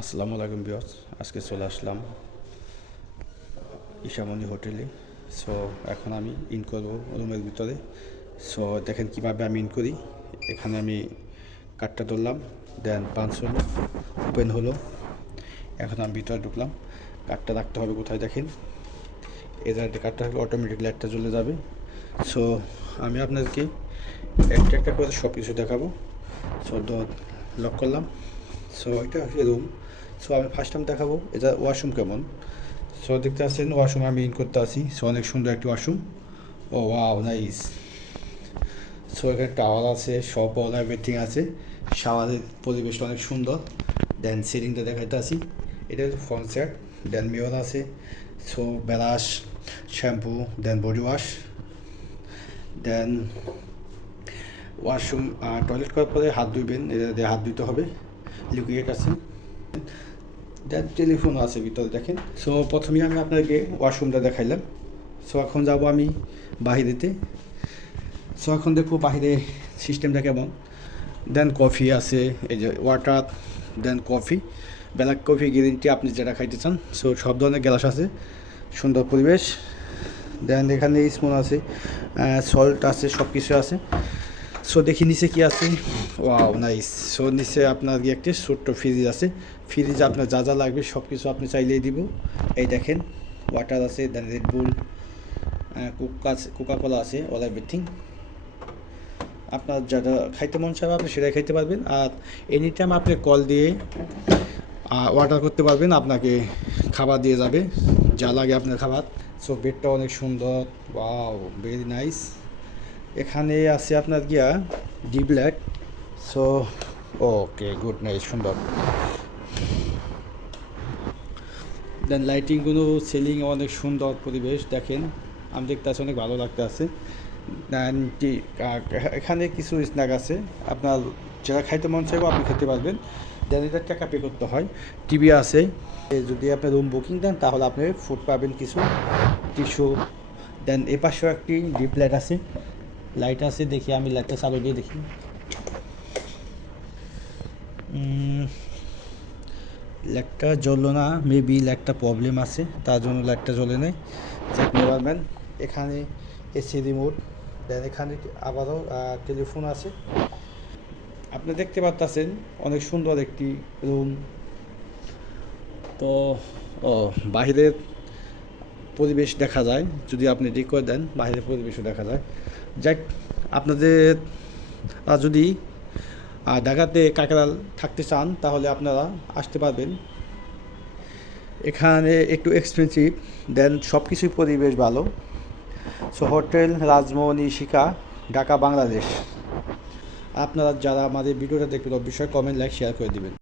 আসসালামু আলাইকুম ভিউয়ার্স, আজকে চলে আসলাম ঈশামণি হোটেলে। সো এখন আমি ইন করব রুমের ভিতরে। সো দেখেন কীভাবে আমি ইন করি। এখানে আমি কার্ডটা ধরলাম, দেন পাঁচ হলো, ওপেন হলো। এখন আমি ভিতরে ঢুকলাম। কার্ডটা রাখতে হবে কোথায় দেখেন, এদের কার্ডটা হলে অটোমেটিক লাইটটা জ্বলে যাবে। সো আমি আপনাদেরকে একটা একটা করে সব কিছু দেখাবো। সো লক করলাম। সো এটা হচ্ছে রুম। সো আমি ফার্স্ট টাইম দেখাবো এটা ওয়াশরুম কেমন। সো দেখতে আসছেন ওয়াশরুম আমি ইন করতে আসি। সো অনেক সুন্দর একটি ওয়াশরুম। ও ওয়াও নাইস। সো এখানে টাওয়ার আছে, সব অল এভরিথিং আছে। শাওয়ারের পরিবেশটা অনেক সুন্দর। দেন সিলিংটা দেখাইতে আসি, এটা হচ্ছে ফ্রন্ট সাইড। দেন মিরর আছে। সো ব্রাশ, শ্যাম্পু, দেন বডি ওয়াশ, দেন ওয়াশরুম। টয়লেট করার পরে হাত ধুইবেন, এটা দিয়ে হাত ধুইতে হবে। লিকুইড আছে, দেন টেলিফোন আছে ভিতরে দেখেন। সো প্রথমেই আমি আপনাকে ওয়াশরুমটা দেখাইলাম। সো এখন যাব আমি বাহিরেতে। সো এখন দেখবো বাহিরে সিস্টেমটা কেমন। দেন কফি আছে, এই যে water, then coffee, black coffee, green tea, আপনি যেটা খাইতে চান। সো সব ধরনের গ্লাস আছে, সুন্দর পরিবেশ। দেন এখানে স্পুন আছে, সল্ট আছে, সব কিছু আছে। সো দেখি নিচে কি আছে। Wow nice. সো নিচে আপনার কি একটি ছোট্ট ফ্রিজ আছে। ফ্রিজে আপনার যা যা লাগবে সব কিছু আপনি চাইলেই দিব। এই দেখেন ওয়াটার আছে, দেন রেড বুল, কোকা কোলা আছে, অল এভরিথিং। আপনার যেটা খাইতে মন চাইবে আপনি সেটাই খাইতে পারবেন। আর এনি টাইম আপনি কল দিয়ে অর্ডার করতে পারবেন, আপনাকে খাবার দিয়ে যাবে, যা লাগে আপনার খাবার। সো বেডটা অনেক সুন্দর, ওয়াও ভেরি নাইস। এখানে আছে আপনার গিয়া deep light. So okay good nice, সুন্দর। দেন লাইটিংগুলো, সিলিং অনেক সুন্দর পরিবেশ দেখেন। আমি দেখতে আছি অনেক ভালো লাগতে আছে। দেন এখানে কিছু স্ন্যাক আছে, আপনার যারা খাইতে মন চাইবো আপনি খেতে পারবেন। দেন এটা টাকা পে করতে হয়। টিভি আছে, যদি আপনি রুম বুকিং দেন তাহলে আপনি ফুড পাবেন, কিছু টিস্যু। দেন এ পাশেও একটি ডিপ লাইট আছে, লাইট আছে। দেখি আমি লাইটটা চালু দিয়ে দেখি। লাইটটা জ্বললো না, মেবি লাইটটা প্রবলেম আছে, তার জন্য লাইটটা জ্বলে নেই। চেক নেবেন। এখানে এসি রিমোট, দেন এখানে আবারও টেলিফোন আছে। আপনি দেখতে পাচ্ছেন অনেক সুন্দর একটি রুম। তো বাহিরের পরিবেশ দেখা যায়, যদি আপনি ঠিক করে দেন বাহিরের পরিবেশও দেখা যায়। যাক, আপনাদের যদি ঢাকাতে কাকরাইল থাকতে চান তাহলে আপনারা আসতে পারবেন। এখানে একটু এক্সপেন্সিভ, দেন সব কিছুই পরিবেশ ভালো। সো হোটেল রাজমোহনী শিকা, ঢাকা, বাংলাদেশ। আপনারা যারা আমাদের ভিডিওটা দেখবেন অবশ্যই কমেন্ট, লাইক, শেয়ার করে দেবেন।